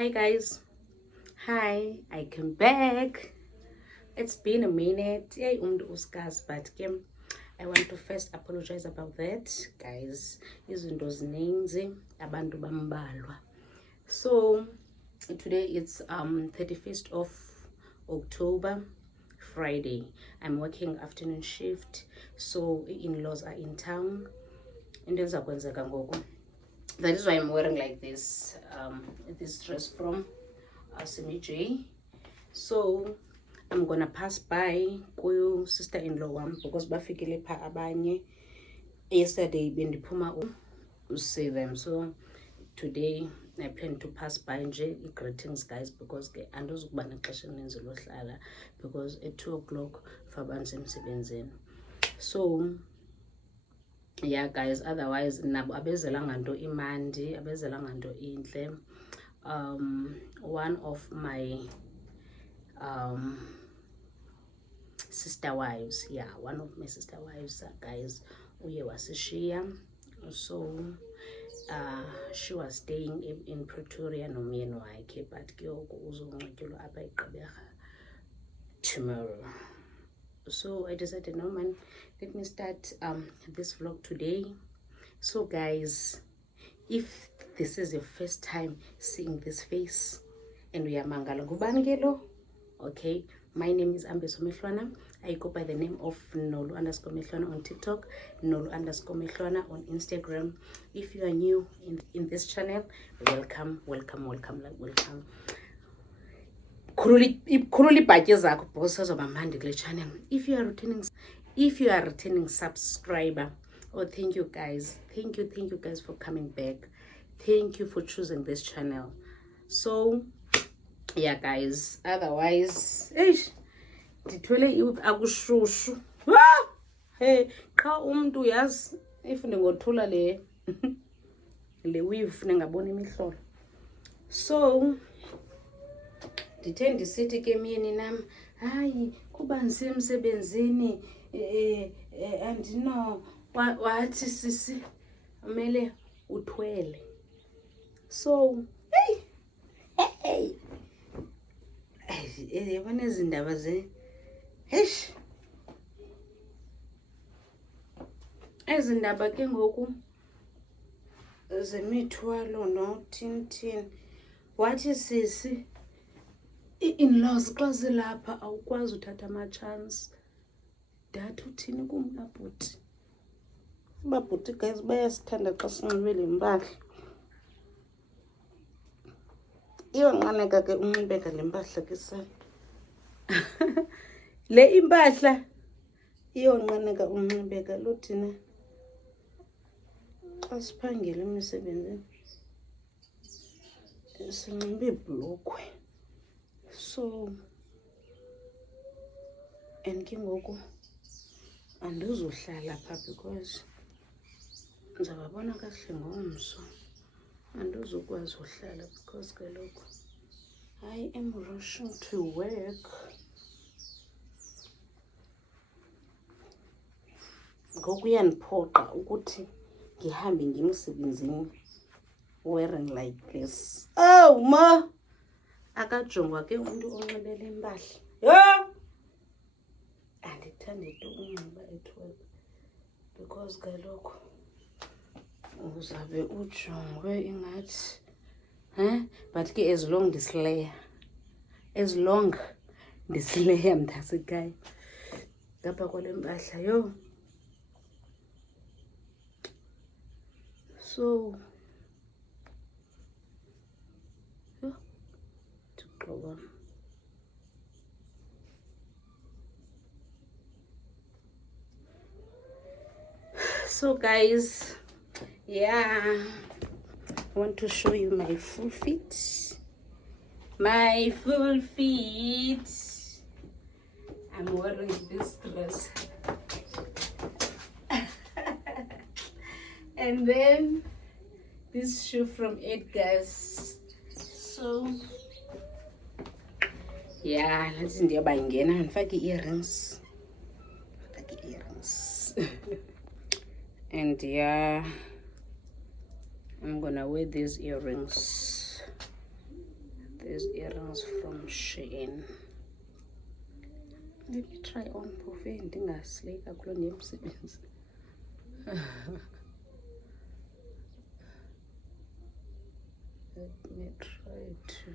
Hi guys, hi, I came back. It's been a minute. Yay, uskazi, but I want to first apologize about that, guys. Izinto zininzi, abantu bambalwa. So today it's 31st of October, Friday. I'm working afternoon shift, so in-laws are in town. That is why I'm wearing like this dress from Simi J. So I'm gonna pass by kuyo sister-in-law because bafikile pha abanye. Yesterday bendiphuma see them, so today I plan to pass by nje greetings guys, because ke andizukuba nexesha elininzi lohlala because at 2 o'clock fabani semsebenzini. So yeah guys, otherwise nabo abezelanga nto imandi, abezelanga nto intle. One of my sister wives, one of my sister wives, guys, uye wasishiya. So she was staying in Pretoria nomyeni wakhe, but ke ngoku uzongcwatyelwa apha eGqeberha tomorrow. So I decided, no man, let me start this vlog today. So guys, if this is your first time seeing this face and uyamangala ngubani ke lo? Okay, my name is Ambeso Mehlwana. I go by the name of Nolu_Mehlwana on TikTok, Nolu_Mehlwana on Instagram. If you are new in this channel, welcome. Khulula ibhatyi zakho because sazobamandi kule channel. If you are a returning subscriber, thank you guys. Thank you guys for coming back. Thank you for choosing this channel. So yeah guys, otherwise ndithwele akushushu. Hey, qha umuntu yazi ifunde ngothula le weave nengabona imihlolo. So ndithe ndisithi ke myeni nam, hayi kuba ndisemsebenzini andino wathi sisi umele uthwele. So hey yabona ezi ndaba ezi ndaba ke ngoku zemithwalo nothini. Wathi sisi i-in-laws xa zilapha awukwazi uthatha ama-chance. Ndathi uthini kum abhuti? Ababhuti guys bayasithanda xa sinxibe le mpahla. Iyonqaneka ke unxibeka le mpahla ke sana. Le impahla iyonqaneka unxibeka lo thina xa siphangela emisebenzini sinxibe ibhulukhwe. So and ke ngoku andizuhlala pha because ndizababona kakuhle ngomso. Andizukwazi uhlala because kaloku I am rushing to work. Ngoku iyandiphoqa ukuthi ngihambe ngemsebenzini wearing like this. Oh ma, akajongwa ke umuntu onxibele impahla. Yho, andithandi tu unxiba at work because kaloku uzabe ujongwe ingathi but ke as long ndisileya mntasekhaya ngapha kwale mpahla yho. So so guys, I want to show you my full feet. I'm wearing this dress and then this shoe from Edgar's. So let's ndiyabangena ndifake earrings. And I'm gonna wear these earrings. try on buffet ndingaslay kakhulu ndiyemsebenzi. Let me try to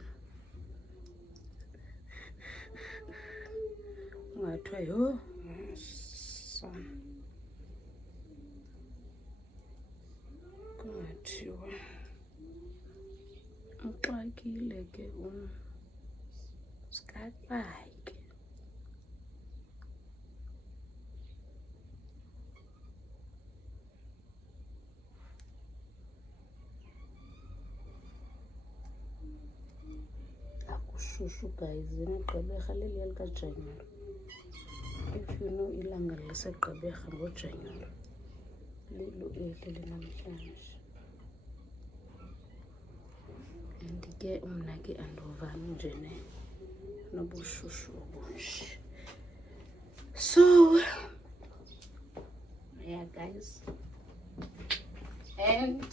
ungathiwa yho son kungathiwa uxakile ke sikaxake. Akushushu guys, ineGqeberha leliya likaJanuwari. If you know ilanga liseGqeberha ngoJanuwari lilo eli namhlanje. And ke mna ke andovani nje nobushushu obunje. So yeah guys, and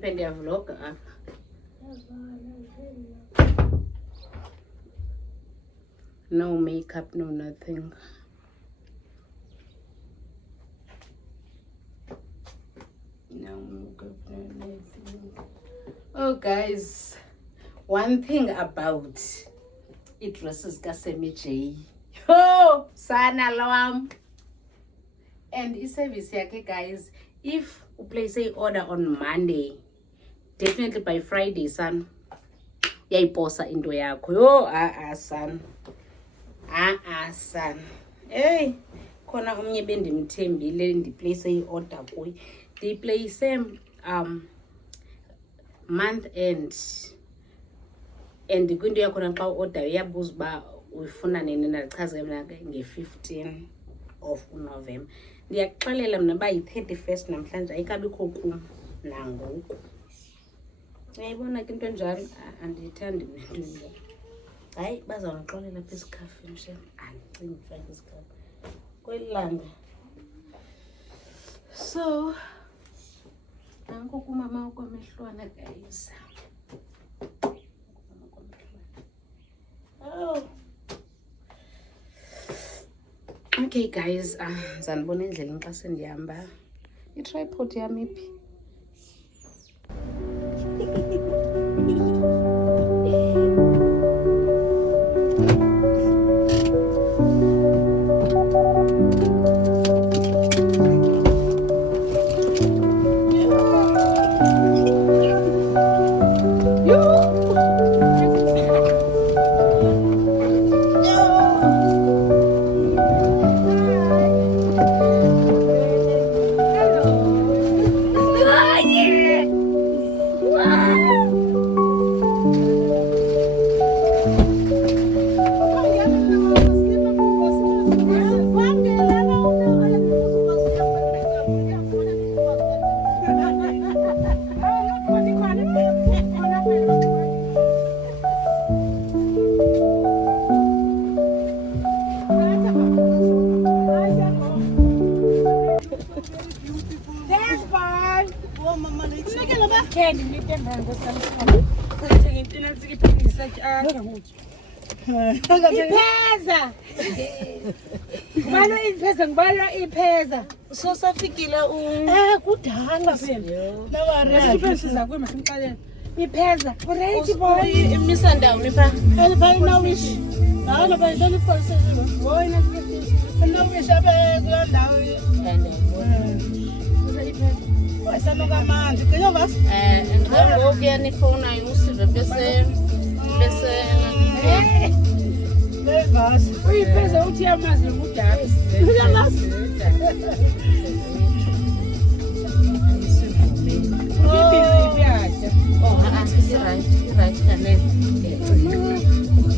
I vlog up. No makeup, no nothing. No makeup, no nothing. Oh guys, one thing about dresses kaSammy J. Oh, sana lwam. And service yakhe guys, if you place a order on Monday, definitely by Friday son yayiposa into yakho. Yo son. Son. Hey, khona omnye bendimthembile ndiplace i-order kuye. Ndiyiplace month end. And kwinto yakhona xa u-order uyabuza uba uyifuna nini, ndachaza mna nge-15 of November. Ndiyakuxelela mna uba yi-31st namhlanje ayikabikho kum nangoku. Uyayibona ke into enjalo andiyithandi into enjalo. Hayi bazawundixolela apha esikhafini shem, andicingi ufake isikhafu kweli langa. So nanko kumama okwamehlwana guys. Oh. Okay guys, zanibona endleleni xa sendihamba. I-tripod yam iphi? Ipheza. Ngibala ipheza, ngibala ipheza. So safikile Kudala phela. Nawari ipheza kwema simxalela. Ipheza. Alright boy. imisa ndawoni pha? Elipha nawish. Hayi baba idoni pulse. Boy na nawish apha kula ndawo. Uza ipheza. Wasana kamanzi. Kyo vas? Ngoku yanifona usive bese Levas. Uyipheza uthi yamazi ngudala. Uyamazi. right kanene.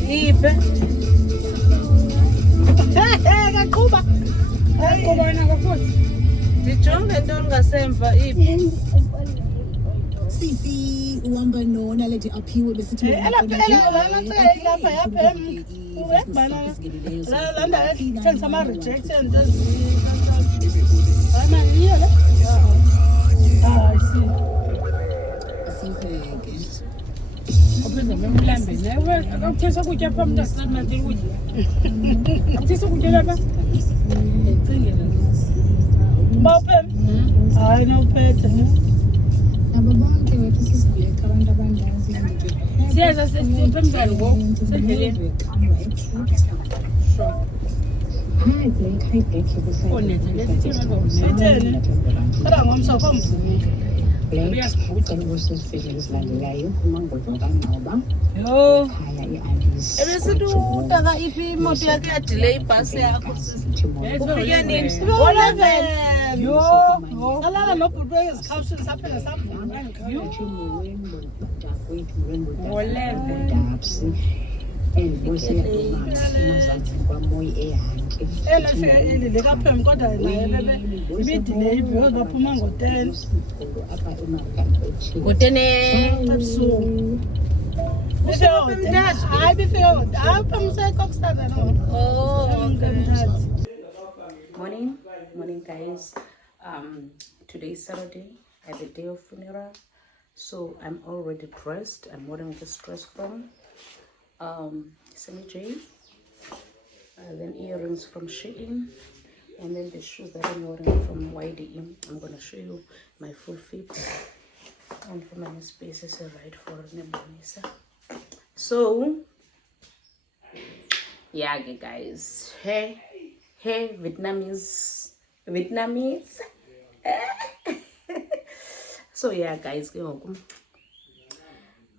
Iphe. Kaqhuba. Kaqhuba wena ngafuthi. Ndijonge ntoni ngasemva iphi? Sisi uhamba nonaledi aphiwe besithi lapha yapha uyabhala la ndawo ethengisa ama-reject and hayi mani yiyo le Kuphenza memlambe nawe akuthesa ukutya pha mntu asemazile ukutya. Akuthesa ukutya lapha. Ecingela. Bawuphe? Hayi nawuphethe. Abo bonke wethu sisibheka abantu abandazi Siyeza sesiphe mzali ngoku sendleleni. Sitheni? Kodwa ngomso komvumi. Yo. Ebesithi utaka iphi imoto yakhe yadelay ibhasi yakho sisi. Ufike nini? Ngo-11. Yo. Salala nobhuti ezikhawushini saphela savuma. Ngo-11. Elafika elile kaphemi kodwa naye bebe ibidelay because baphuma ngo-10. Ngo-10 ebusuku. Hayi bifike hayi phamisa eKokstad no. Oh, okay. Morning guys. Today is Saturday. I have a day of funeral, so I'm already dressed. I'm wearing this dress from Sammy J, then earrings from Shein, and then the shoes that I'm wearing from YDE. I'm gonna show you my full fit and for my spaces right for Nebonisa. So yeah, okay, guys. Hey Vietnamese. So yeah, guys,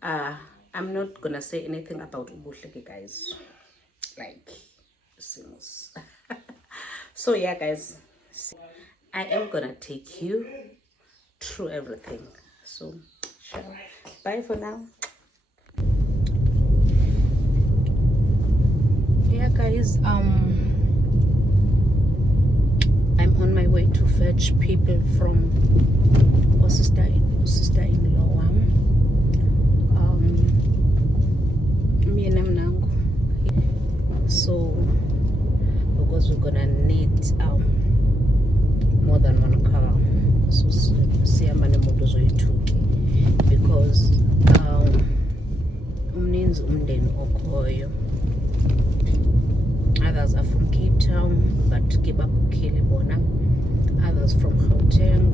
I'm not gonna say anything about Ubuhleke, guys, like singles. So yeah, guys, I am gonna take you through everything. So bye for now. Yeah, guys, I'm on my way to fetch people from sister-in-law. Me and Namnango. So because we're gonna need more than one car. So siyamane moto zoyithuki because umninzi umndeni okhoyo. Others are from Cape Town, but Kibabukile bona. Others from Gauteng.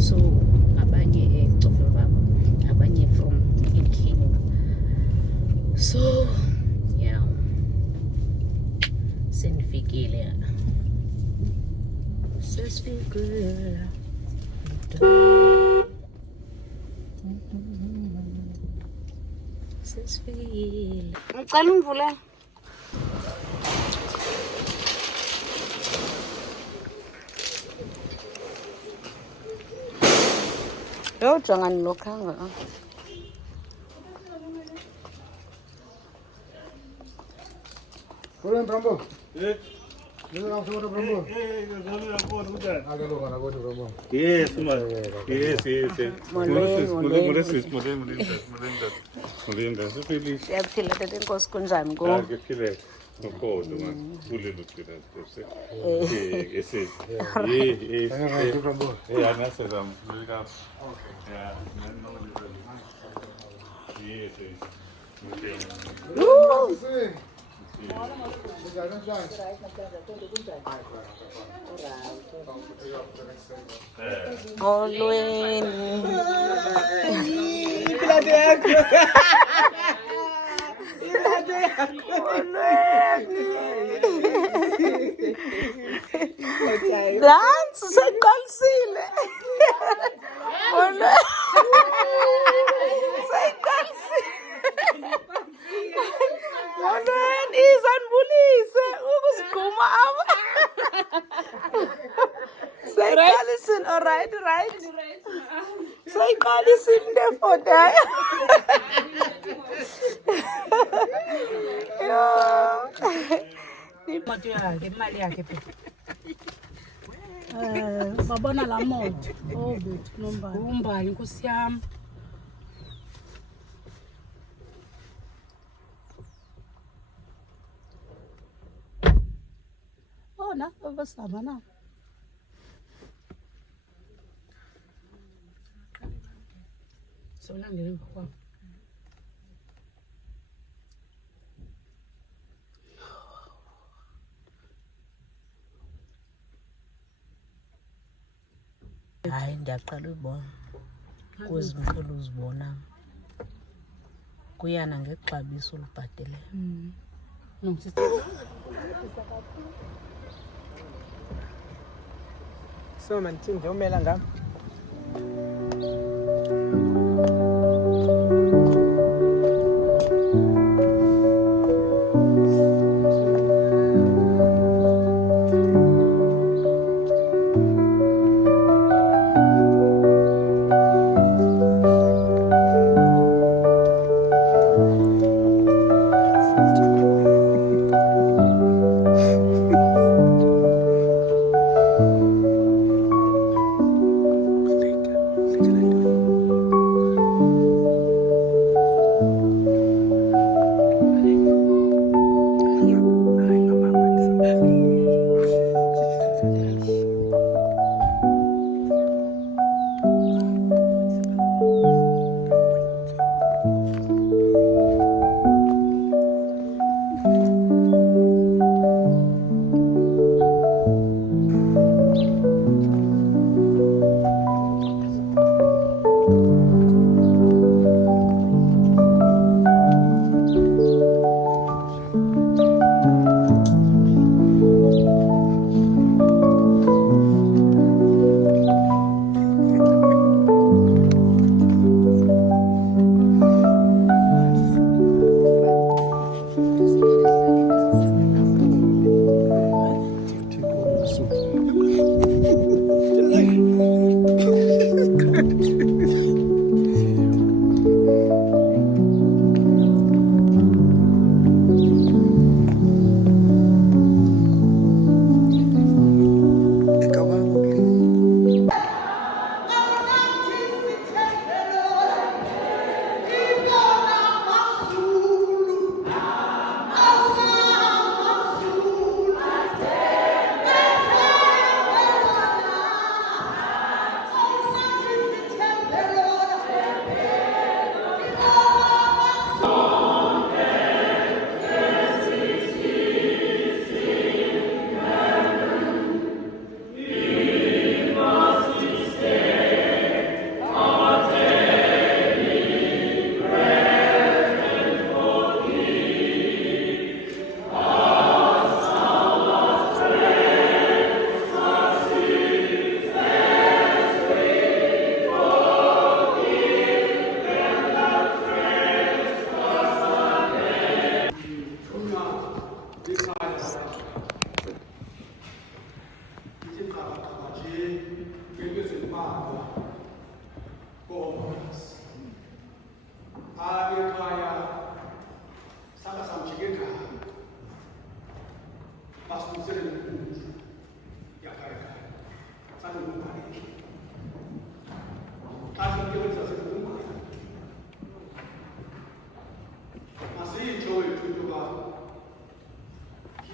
So abanye Tofebaba, abanye from Iking. So yeah, senifikile. Sesifikile. Sesifikile. Ngicela ungivule. Yo, jangan lokhanga. Kulen Brambo. Eh. Dito lang sa Brambo. Dali ako ano dyan. Agalo ka na ko Brambo. Yes, man. Yes. Molenda. So feliz. Siyaphila tete inkosi kunjani go? Ngikuphile. Ngokhodo man. Kulelo thina tose. Yes. Ayun Brambo. Anaselam. Welcome. Okay. Yeah. Yes. Dance sekalsile. Ona. Sekalsile. Ona izanbulise ukusigquma aba. Sekalsile, all right. Sekalsile ndefoda. Imoto yakhe, imali yakhe phela. Babona la moto. Oh, bethu nombali. Umbali Nkosi yami. Oh, na basaba na. So langile ngakho. ndiyaqala uyibona kwezimqhelo uzibona kuyana ngexabiso olubhateleyo. So mandithini ndiyomela ngam.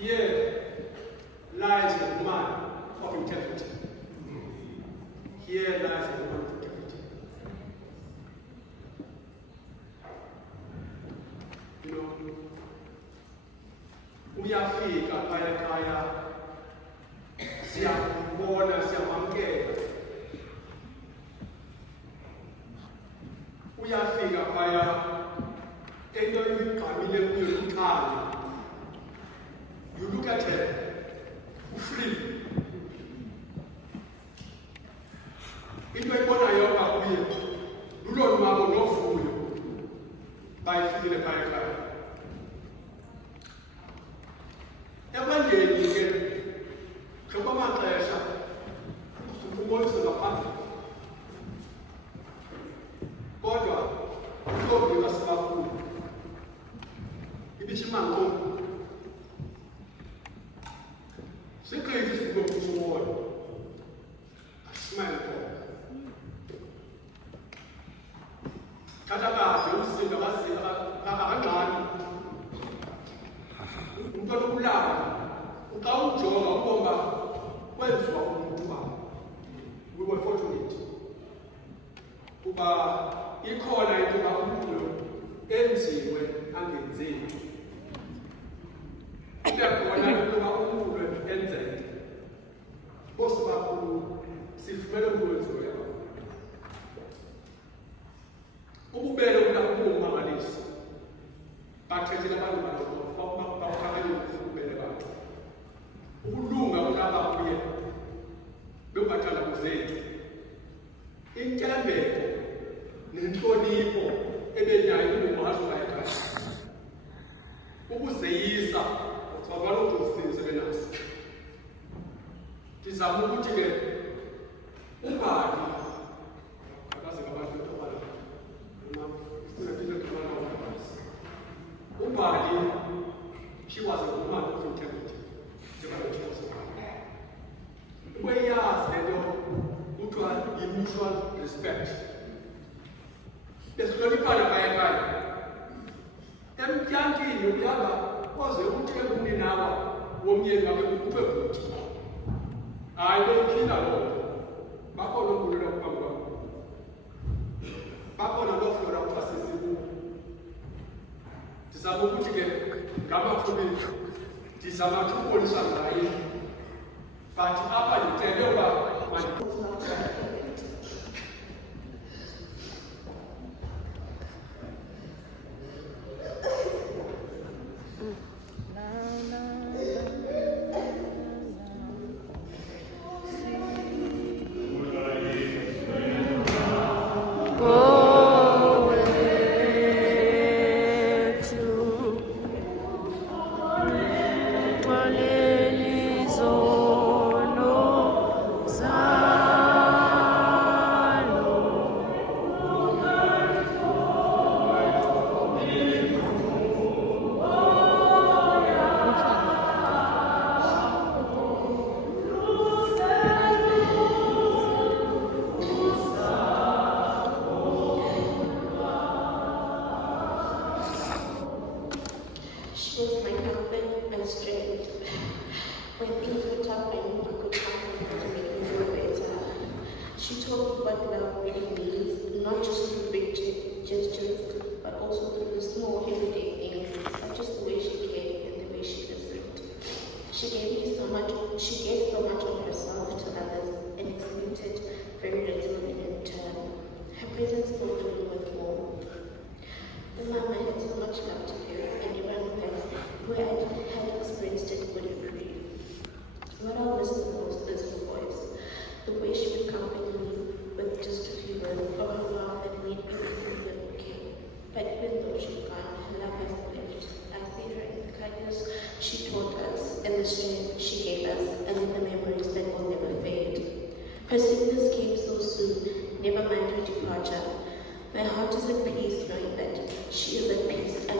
Here lies a man of integrity. Here lies a woman of integrity. You know, uyafika phaya ekhaya siyakubona siyamamkela. Uyafika phaya into uyigqamile kuyo umkhali. You look at her, free. Into eyibonayo apha kuye lulonwabo novuyo bayifikile phaya ekhaya. Ekwandeni ke kwamaxesha ubonisa ngaphandle kodwa intombi kaSibakhulu ibishimanqoku secret is go to war. A smile for. Kataka, you see the last Kakangani. Unkula, Ukaujo, Bomba, well from Uba. We were fortunate. Uba, Ikona, Uba, Enzi, and Enzi. Enze. Boss Baku, Sifmelo Gulzo, intembeko nenhlonipho ebenayo umazi wayekhaya ukuzeyisa ucabanga ukuthi sebenaso ndizama ukuthi ke ungani akaze ngabantu abala ungani she was a woman of integrity njengoba she was a woman ubeyazi lento kuthiwa yi-mutual respect besihloniphana khayakhaya emtyankini uyaba koze uthi ebumninawa womyeni wakhe kube kuthi hayi beyiphinda loo nto bakhona obulela kuphambi kwam bakhona looflora kuthiwa sesibuku ndizama ukuthi ke ngamakhubethu ndizama ukubonisa ngaye but apha ndicele uba She was my comfort and strength. When things were tough, I knew I could come to her to make me feel better. She told me what love really means, not just through big gestures, but also through the small, everyday things, such as the way she cared and the way she listened. She gave so much of herself to others and expected very little in return. Her presence filled me with warmth. The mama had so much love to give, and anyone who had experienced it would agree. What I miss the most is her voice, the way she would comfort me with just a few words of her love that made me feel okay. But even though she's gone, her love has lived. I see her in the kindness she taught us, and the strength she gave us, and in the memories that will never fade. Her sickness came so soon, never mind her departure. My heart is at peace knowing that she is at peace and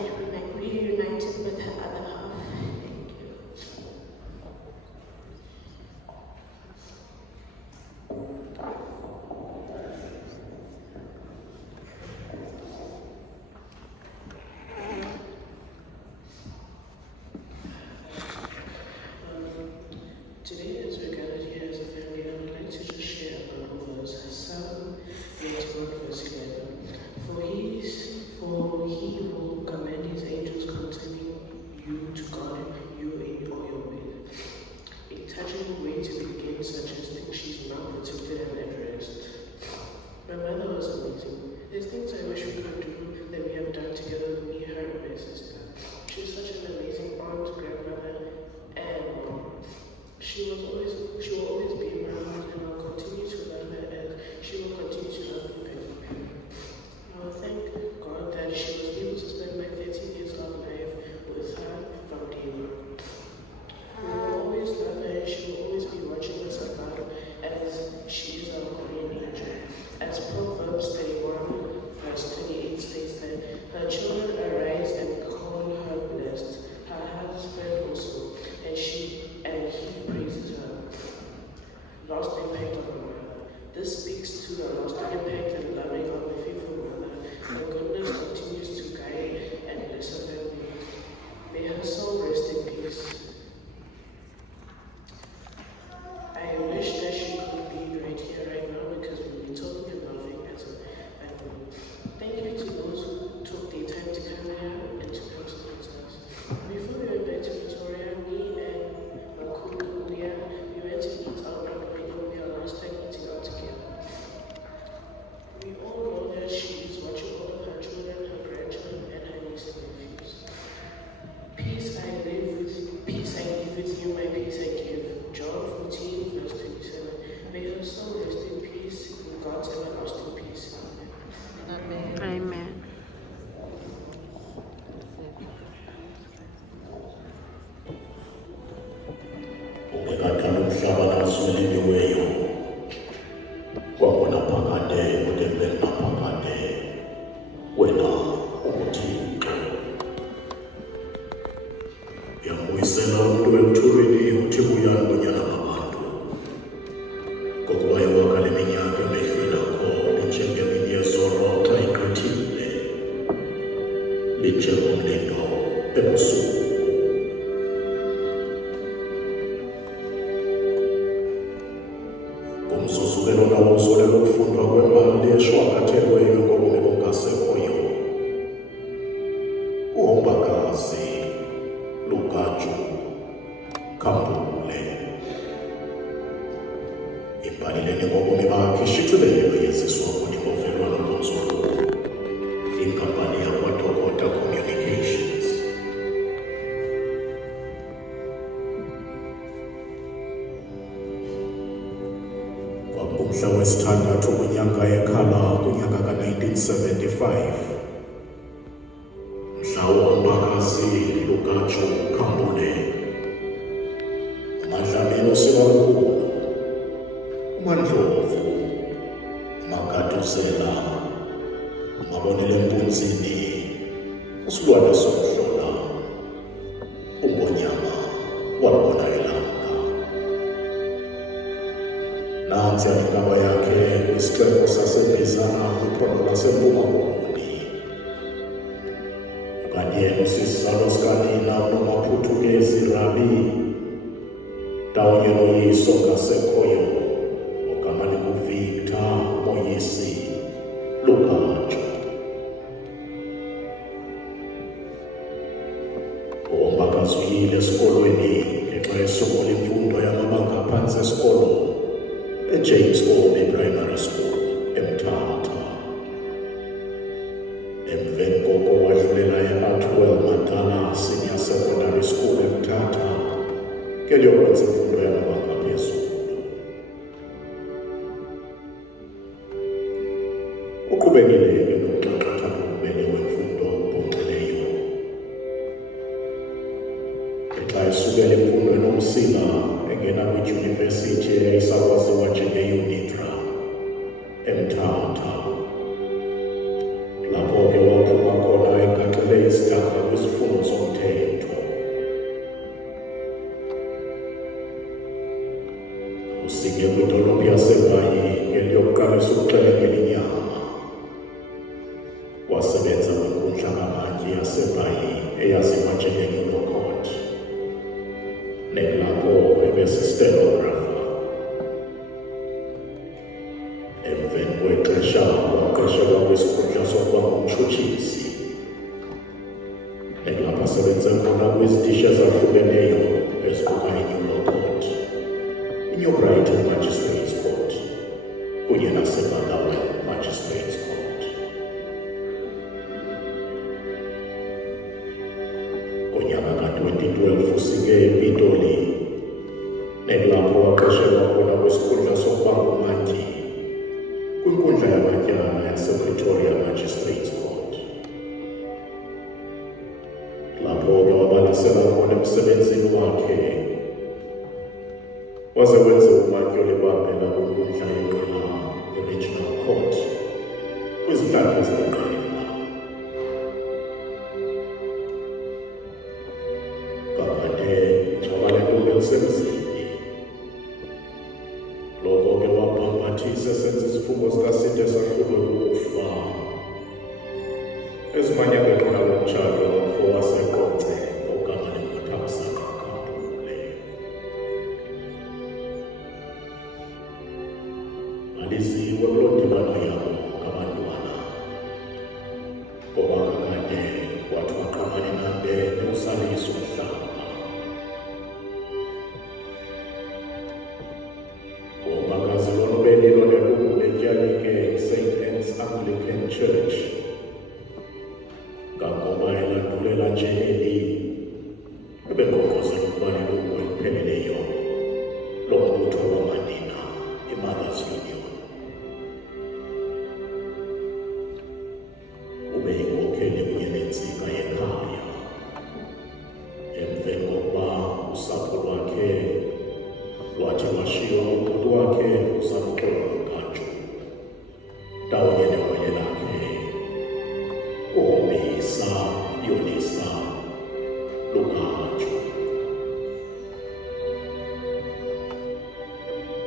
reunited with her other half. Thank you. Today, as we gather here as a family, I would like to just share about verse Psalm 81, verse 11. For he will command his angels concerning you eshwakathelweyo ngobomi bongasekhoyo, uHombakazi Lugaju Khambule. Imbalelene ngobomi bakhe ishicilelo yeziswa kunye ngovelwano lonzulu, inkampani yakwaDokota Communications. Ngomhla wesithandathu kwinyanga yeKhala kunyaka ka-1975, mhla uHombakazi Lugaju Khambule, uMadlamini uSibamkhulu, uMandlovu, uMagaduzela, uMabonela Mpunzini, uSilwane Somhlola, uNgonyama walibona ilanga. Nansi ingaba yakhe kwisixeko saseBizana kwiphondo laseMpuma Koloni. Kanye nosizalo sikanina uNomaphuthukazi Rabi, ndawonye noyise ngasekhoyo ogama linguVictor Moyisi Lugaju. uHombakazi uyile esikolweni ngenxa yesongo lemfundo yamabanga aphansi esikolo eJames Obi Primary School eMthatha. Emveni koko wadlulela eArtwell Mandala Senior Secondary School eMthatha ngeyokwenza imfundo yamabanga aphezulu. Uqhubekile ke nokuxhaxhatha kumele wemfundo obhoncileyo. Ngenxa esukela emfundweni omsila engena kwidyunivesithi eyayisakwaziwa njenge-UNITRA eMthatha. Lapho ke waphuma khona egaxele isigaba kwizifundo zomthetho. Usike kwidolophu yaseBhayi ngeliyokuqalisa ukuxelengela inyama. Wasebenza kwinkundla kamantyi yaseBhayi eyaziwa njenge-Newlocott. Nelapho ebesi-stenographer. Emveni kwexesha waqeshelwa kwisikhundla sokuba ngumtshutshisi. Nelapho asebenze khona kwizitishi ezahlukeneyo eziquka iNewlocott, iNew Brighton Magistrates Court kunye naseBalawan Magistrates Court. Ngonyaka ka-2012 usike ePitoli, nelapho waqeshelwa khona kwisikhundla sokuba ngumantyi kwinkundla yamatyala yasePretoria Magistrates Court. Lapho ke wabalasela khona emsebenzini wakhe, waze wenze umantyi libambela kwinkundla yeqela eRegional Court kwizihlandlo zeqela. Kakade ngcoba le ntombi elisemzini. Loko ke wabhambathisa esenza izifungo zikaSinde sahlulwe kukufa. Ezimanye ngenxa lomtshato nomfo waseQonce ogama linguThamsanqa Khambule. Aliziwe kuloo ndibano yabo ngabantwana, ngoba kakade wathi waqamane nambene uSaliso Mhlaba. uHombakazi lona ubelilo nequmbu letyalike St. Anne's Anglican Church. Kangoba elandulela nje eli ebeqoqozela ukuba lilungu elipheleleyo lombutho wamanina iMothers Union. Ube yinkokheli kunye nentsika yekhaya. Emveni kokuba usapho lwakhe lwathi lwashiywa ngubhuti wakhe uSamxolo Lugaju, ndawonye newele lakhe uHombisa Yolisa Lugaju.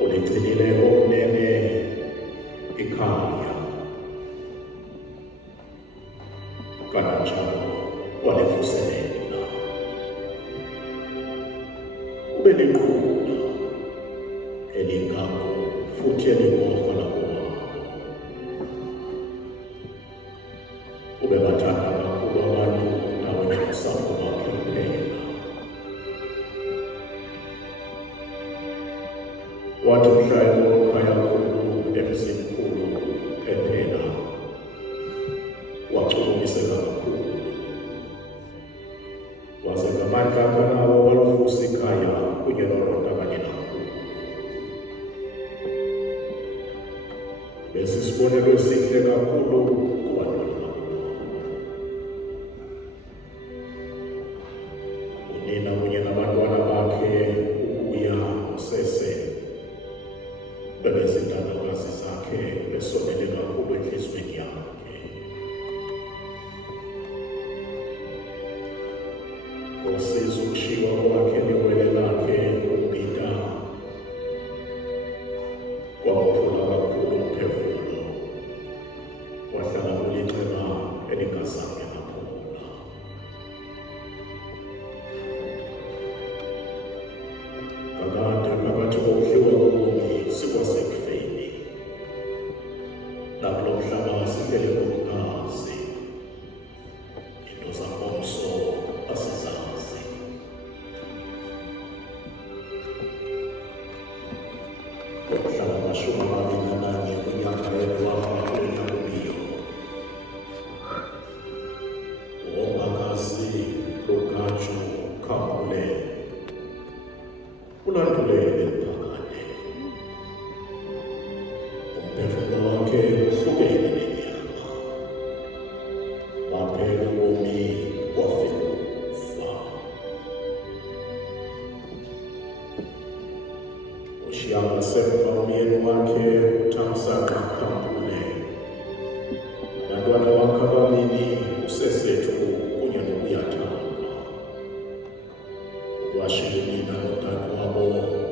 Uligcinile okunene ikhaya, kananjalo walivuselela. Ube liqhula elingango futhi elingorhwa lakowabo. ubebathanda kakhulu abantu ndawonye nosapho bakhe kuphela. Wathi mhla ekhaya kakhulu emzimkhulu ephela wachulumiseka kakhulu. Waze ngamandla akanawo waluvusa ikhaya kunye noronta kanye nakhulu. Lesi sibonelo esihle kakhulu kubantwana. Unina kunye nabantwana bakhe ubuya usese bebezindodakazi zakhe besondele kakhulu enhliziyweni yakhe. Ngosiza ukushiywa kwakhe newele lakhe umbida kwamphula kakhulu umphefumulo, wahlala kuliceba elingazange laphumula. Kakade phakathi kokudliwa kokubi sikwasekufeni, nakulo mhlaba sihlele ngokuphansi, into zangomso asizazi. Umhlaba amashumi amabili nananye kunyaka wafa uNakubiyo. Womakazi Lugaju Khambule ulandulele phakade. Umphefumulo wakhe uhlukene nenyama. Waphela ubomi wafika ukufa. Ushiya ngasemva umyeni wakhe uThamsanqa Khambule. Abantwana bakhe ababili uSesethu kunye noBuyathandwa. Washiywa unina nodadewabo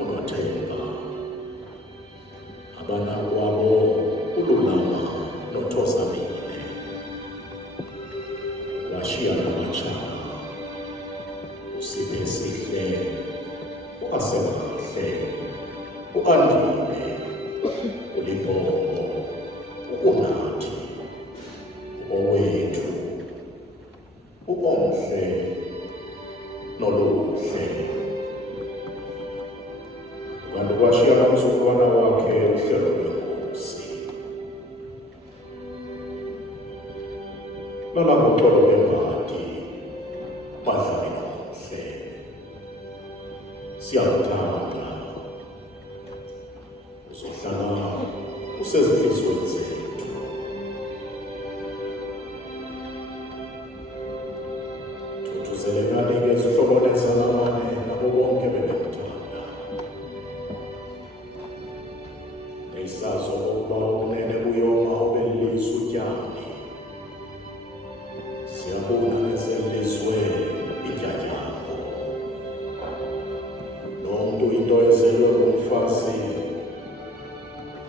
uNothemba. Abanakwabo uLulama noThosamile. Washiya nabatshana uSiphe Sihle, uAsemahle, u-Andile, uLibongo, u-Unathi, uOwethu, u-Omhle noLuhle. Kanti kwashiya nomzukulwana wakhe uHlelo lwenkosi. Nalakuxolo lwembadi badlali nomhle. Siyakuthanda, uzohlala usezinhliziyweni zethu. Thuthuzelekani-ke izihlobone zalamane nabo bonke bebekuthanda. Nesazi okokuba ukunene kuyoma ubelilizwe utyani. Siyabona nezelizwe ityanyako. Nomuntu into ezelwe ngumfazi,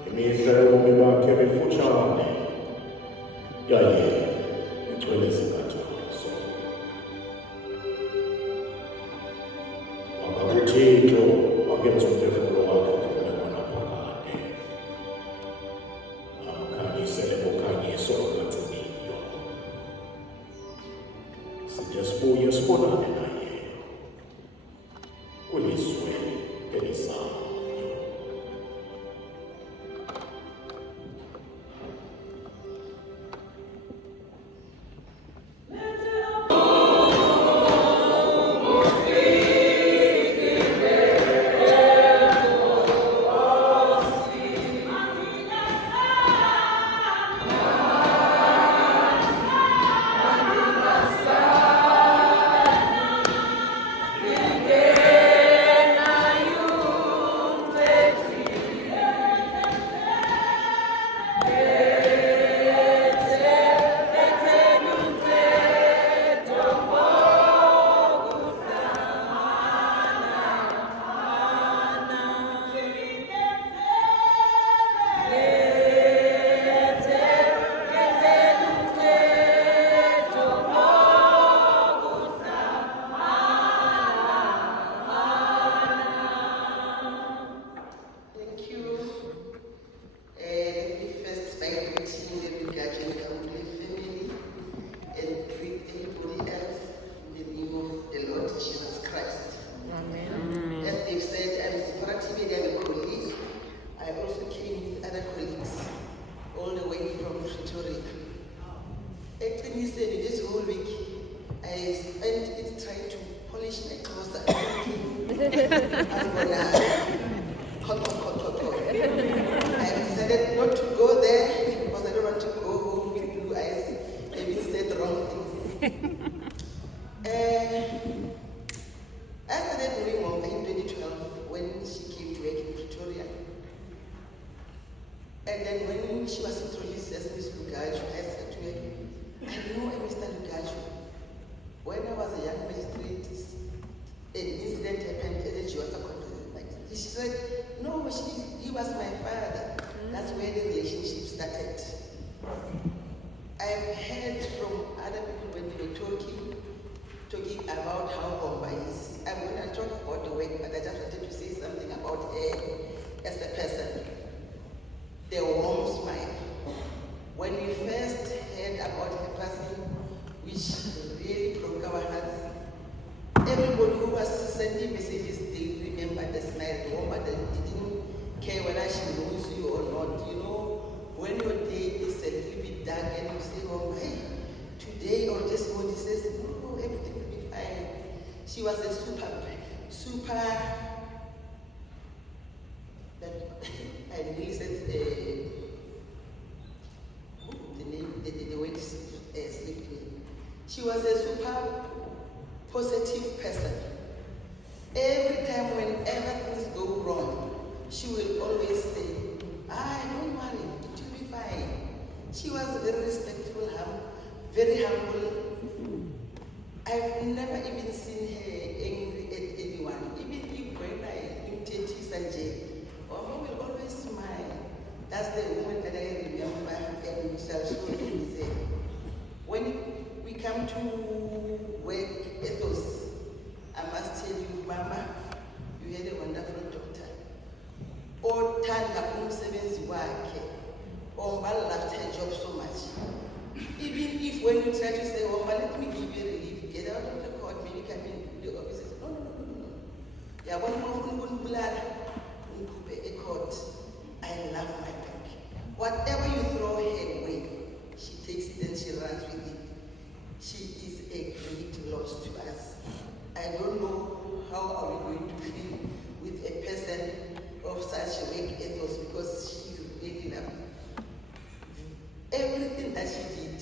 imihla yobomi bakhe mifutshane, yaye igcwele izinkathazo. Uthixo wakenza umphefumulo wakhe uphumule ngonaphakade, amkhanyisele ngokhanyiso olungacimiyo. Side sibuye sibonane naye kwilizwe elizayo. finished this whole week, I spent it trying to polish my clothes. I'm gonna hot. I decided not to go there because I don't want to go home with blue eyes, maybe said the wrong things. I started knowing Wamba in 2012 when she came to work in Pretoria. And then when she was introduced as Miss Lugaju, I said to her, I know a Mr. Lugaju. When I was a young magistrate, an incident happened and then she was a controller. She said, no, he was my father. That's where the relationship started. I've heard from other people when they were talking about how Wamba is. I'm going to talk about the work, but I just wanted to say something about her as a person. The warm smile. When we first heard about her passing, which really broke our hearts, everybody who was sending messages, they remember the smile, the warm, but they didn't care whether she knows you or not. You know, when your day is a little bit dark and you say, oh, hey, today or this morning, says, no, everything will be fine. She was a super, I really said the name, the word slipped me. She was a super positive person. Every time whenever things go wrong, she will always say, don't worry, it will be fine. She was very respectful, very humble. I've never even seen her angry at anyone. Even if when I imitate Sanjay, Oma will always smile. That's the woman that I remember and shall show you say. When we come to work ethos, I must tell you, Mama, you had a wonderful daughter. Othanda umsebenzi wakhe. Oma loved her job so much. Even if when you try to say, Oma, let me give you relief, get out of the court, maybe come in the offices. No. Yeah, one more blood. A court. I love my bank. Whatever you throw her way, she takes it and she runs with it. She is a great loss to us. I don't know how are we going to feel with a person of such a work ethos because she is really lovely. Everything that she did,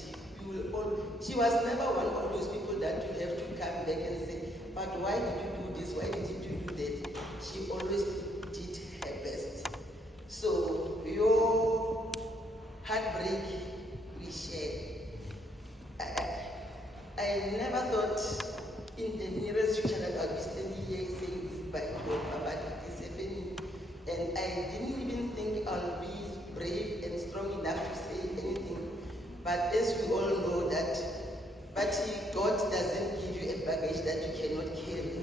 she was never one of those people that you have to come back and say, but why did you do this? Why did you do that? She always did her best. So your heartbreak we share. I never thought in the nearest future that I'll be standing here saying goodbye to Papa at 87, and I didn't even think I'll be brave and strong enough to say anything. But as we all know that, but God doesn't give you a baggage that you cannot carry.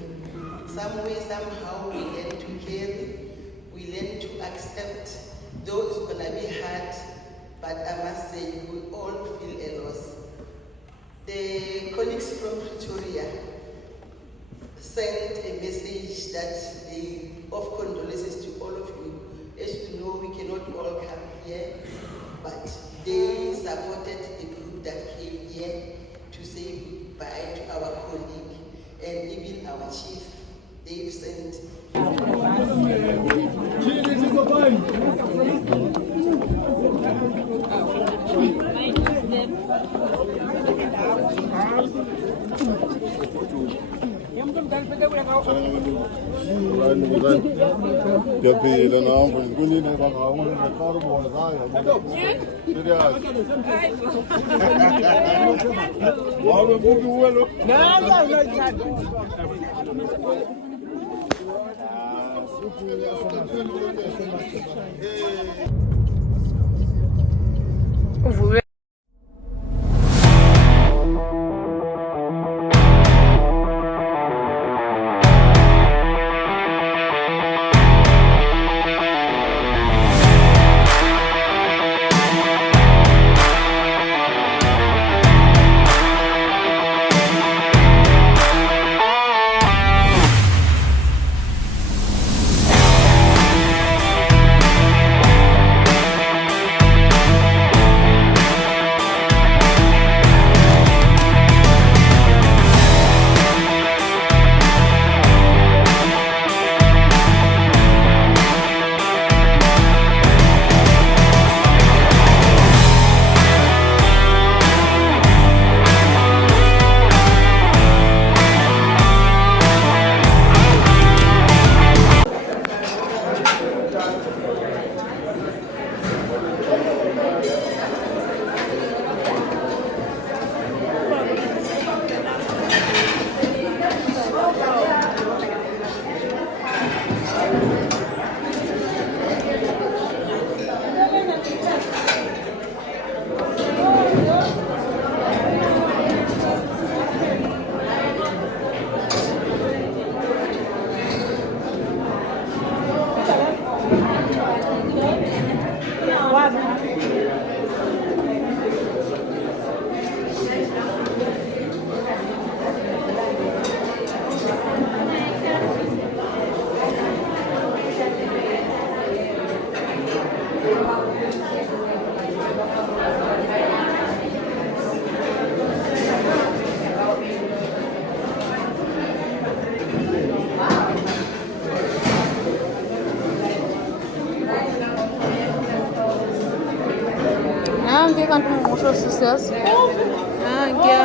Some way, somehow we learn to carry, we learn to accept, though it's gonna be hard, but I must say we all feel a loss. The colleagues from Pretoria sent a message that they of condolences to all of you. As you know, we cannot all come here, but they supported the group that came here to say goodbye to our colleague and even our chief. They've sent. Vous kanti ungumusho sisiyazi. Ngiya.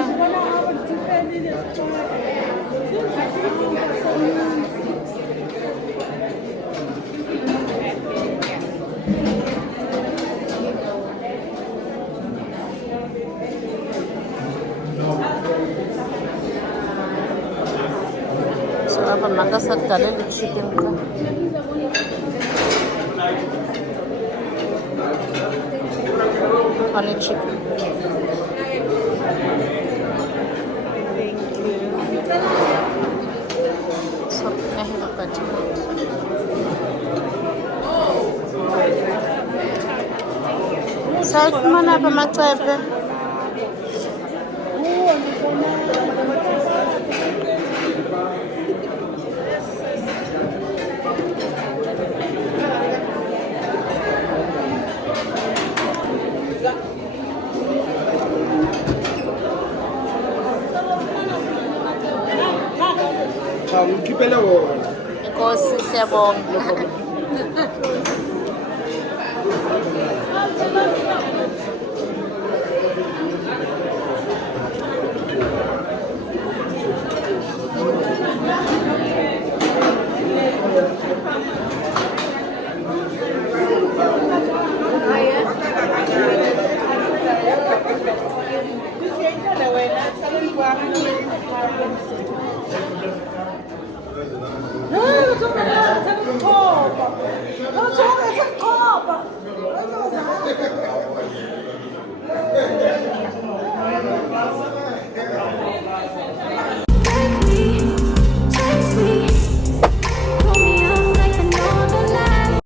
So apa maka sakdalel chicken ka. Honey chicken. So nahi bakati. Sa mana apa macepe? Ngikhiphele wona. Inkosi siyabonga.